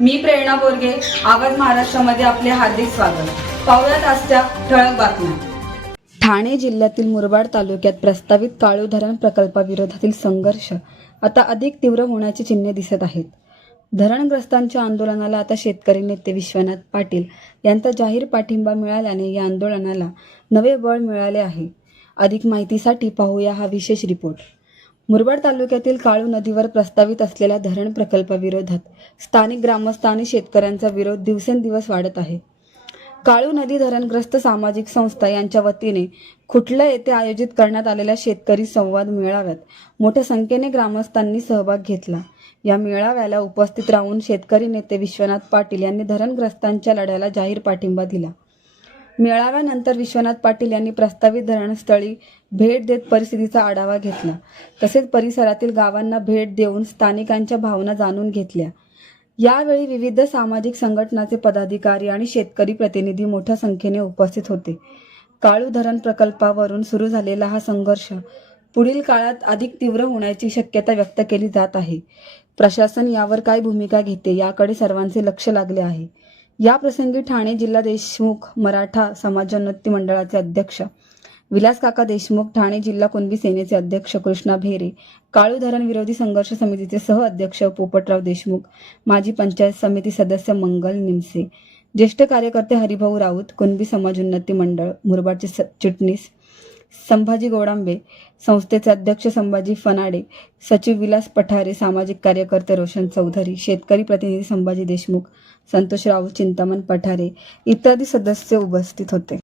मी प्रेरणा बोरगे, आवाज महाराष्ट्रामध्ये आपले हार्दिक स्वागत. पाहुयात आजच्या ठळक बातम्या. ठाणे जिल्ह्यातील मुरबाड तालुक्यात प्रस्तावित काळू धरण प्रकल्पाविरोधातील संघर्ष आता अधिक तीव्र होण्याची चिन्हे दिसत आहेत. धरणग्रस्तांच्या आंदोलनाला आता शेतकरी नेते विश्वनाथ पाटील यांचा जाहीर पाठिंबा मिळाल्याने या आंदोलनाला नवे बळ मिळाले आहे. अधिक माहितीसाठी पाहूया हा विशेष रिपोर्ट. मुरबाड तालुक्यातील काळू नदीवर प्रस्तावित असलेल्या धरण प्रकल्पाविरोधात स्थानिक ग्रामस्थ आणि शेतकऱ्यांचा विरोध दिवसेंदिवस वाढत आहे. काळू नदी धरणग्रस्त सामाजिक संस्था यांच्या वतीने खुटला येथे आयोजित करण्यात आलेल्या शेतकरी संवाद मेळाव्यात मोठ्या संख्येने ग्रामस्थांनी सहभाग घेतला. या मेळाव्याला उपस्थित राहून शेतकरी नेते विश्वनाथ पाटील यांनी धरणग्रस्तांच्या लढ्याला जाहीर पाठिंबा दिला. मेळाव्यानंतर विश्वनाथ पाटील यांनी प्रस्तावित धरणस्थळी भेट देत परिस्थितीचा आढावा घेतला. तसेच परिसरातील गावांना भेट देऊन स्थानिकांच्या भावना जाणून घेतल्या. यावेळी विविध सामाजिक संघटनांचे पदाधिकारी आणि शेतकरी प्रतिनिधी मोठ्या संख्येने उपस्थित होते. काळू धरण प्रकल्पावरून सुरू झालेला हा संघर्ष पुढील काळात अधिक तीव्र होण्याची शक्यता व्यक्त केली जात आहे. प्रशासन यावर काय भूमिका घेते याकडे सर्वांचे लक्ष लागले आहे. या प्रसंगी ठाणे जिल्हा देशमुख मराठा समाजोन्नती मंडळाचे अध्यक्ष विलास काका देशमुख, ठाणे जिल्हा कुणबी सेनेचे अध्यक्ष कृष्णा भेरे, काळू धरण विरोधी संघर्ष समितीचे सह अध्यक्ष पोपटराव देशमुख, माजी पंचायत समिती सदस्य मंगल निमसे, ज्येष्ठ कार्यकर्ते हरिभाऊ राऊत, कुणबी समाजोन्नती मंडळ मुरबाडचे चिटणीस संभाजी गोडांबे, संस्थेचे अध्यक्ष संभाजी फनाडे, सचिव विलास पठारे, सामाजिक कार्यकर्ते रोशन चौधरी, शेतकरी प्रतिनिधी संभाजी देशमुख, संतोषराव चिंतामण पठारे इत्यादी सदस्य उपस्थित होते.